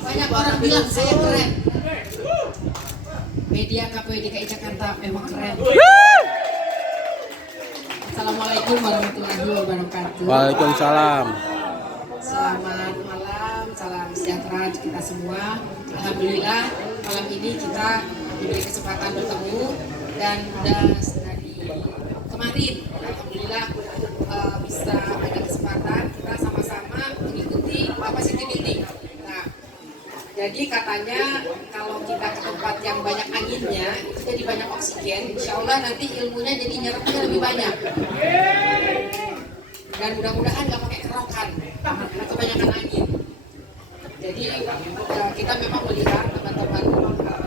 Banyak orang bilang saya keren. Media KPU DKI Jakarta memang keren. Assalamualaikum warahmatullahi wabarakatuh. Waalaikumsalam. Selamat malam, salam sejahtera untuk kita semua. Alhamdulillah malam ini kita diberi kesempatan bertemu dan dari kemarin alhamdulillah bisa ada kesempatan kita sama-sama mengikuti capacity building. Nah, jadi katanya kalau kita ke tempat yang banyak anginnya itu jadi banyak oksigen, insya Allah nanti ilmunya jadi nyerapnya lebih banyak. Dan mudah-mudahan nggak pakai kerokan karena kebanyakan angin. Jadi kita memang melihat teman-teman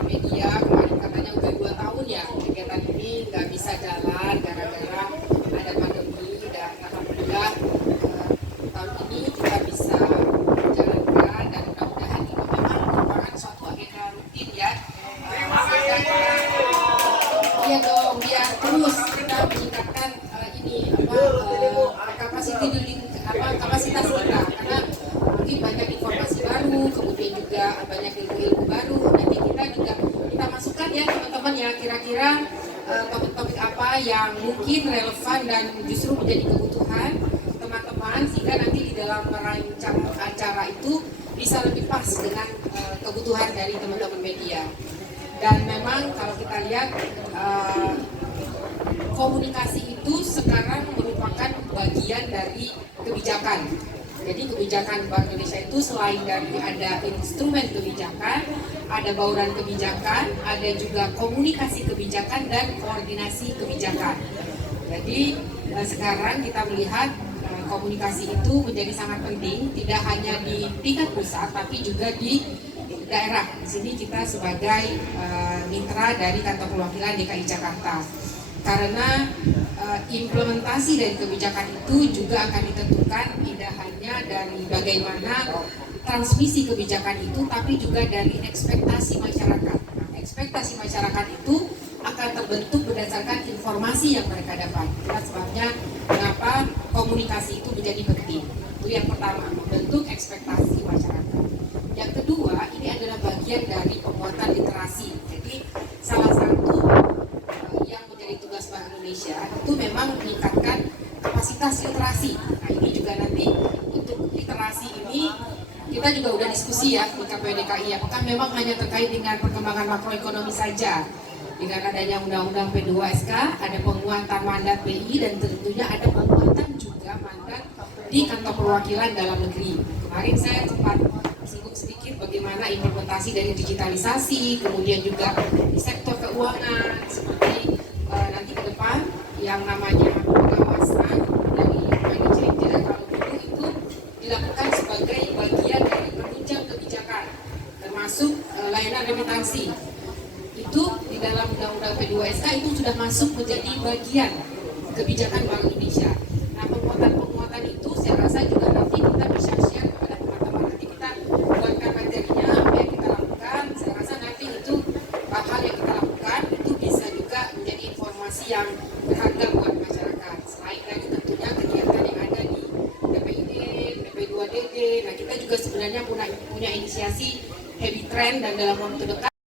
media kemarin katanya udah 2 tahun ya kegiatan ini nggak bisa jalan gara-gara ada pandemi, dan alhamdulillah tahun ini kita bisa jalankan dan mudah-mudahan ini memang merupakan suatu agenda rutin ya. Iya dong, biar terus kita meningkatkan kapasitas kita, karena mungkin banyak informasi baru, kemudian juga banyak ilmu-ilmu baru. Nanti kita masukkan ya teman-teman ya, kira-kira topik-topik apa yang mungkin relevan dan justru menjadi kebutuhan teman-teman, sehingga nanti di dalam merancang acara itu bisa lebih pas dengan kebutuhan dari teman-teman media. Dan memang kalau kita lihat komunikasi itu sekarang merupakan bagian dari kebijakan. Jadi kebijakan Bank Indonesia itu selain dari ada instrumen kebijakan, ada bauran kebijakan, ada juga komunikasi kebijakan dan koordinasi kebijakan. Jadi sekarang kita melihat komunikasi itu menjadi sangat penting, tidak hanya di tingkat pusat tapi juga di daerah. Di sini kita sebagai mitra dari kantor perwakilan DKI Jakarta. Karena implementasi dari kebijakan itu juga akan ditentukan tidak hanya dari bagaimana transmisi kebijakan itu, tapi juga dari ekspektasi masyarakat. Nah, ekspektasi masyarakat itu akan terbentuk berdasarkan informasi yang mereka dapat. Itulah sebabnya kenapa komunikasi itu menjadi penting. Itu yang pertama, membentuk ekspektasi masyarakat. Yang kedua, ini adalah bagian dari penguatan literasi. Jadi salah satu tugas Bank Indonesia itu memang meningkatkan kapasitas literasi. Nah ini juga nanti untuk literasi ini kita juga udah diskusi ya di KPU DKI, apakah memang hanya terkait dengan perkembangan makroekonomi saja. Dengan adanya Undang-Undang P2SK, ada penguatan mandat BI dan tentunya ada penguatan juga mandat di kantor perwakilan dalam negeri. Kemarin saya sempat singgung sedikit bagaimana implementasi dari digitalisasi, kemudian juga di sektor keuangan seperti nanti ke depan yang namanya pengawasan dari manajemen tidak terlalu dulu itu dilakukan sebagai bagian dari penunjang kebijakan, termasuk layanan remitansi. Itu di dalam Undang-Undang P2SK itu sudah masuk menjadi bagian kebijakan Bank Indonesia. Nah penguatan itu saya rasa juga nanti kita bisa share kepada teman-teman, nanti kita buatkan materinya apa yang kita lakukan. Saya rasa nanti itu hal yang kita lakukan itu bisa juga menjadi informasi yang berharga buat masyarakat. Selain dari tentunya kegiatan yang ada di DPID, DP2DD, nah kita juga sebenarnya punya inisiasi Heavy Trend dan dalam waktu dekat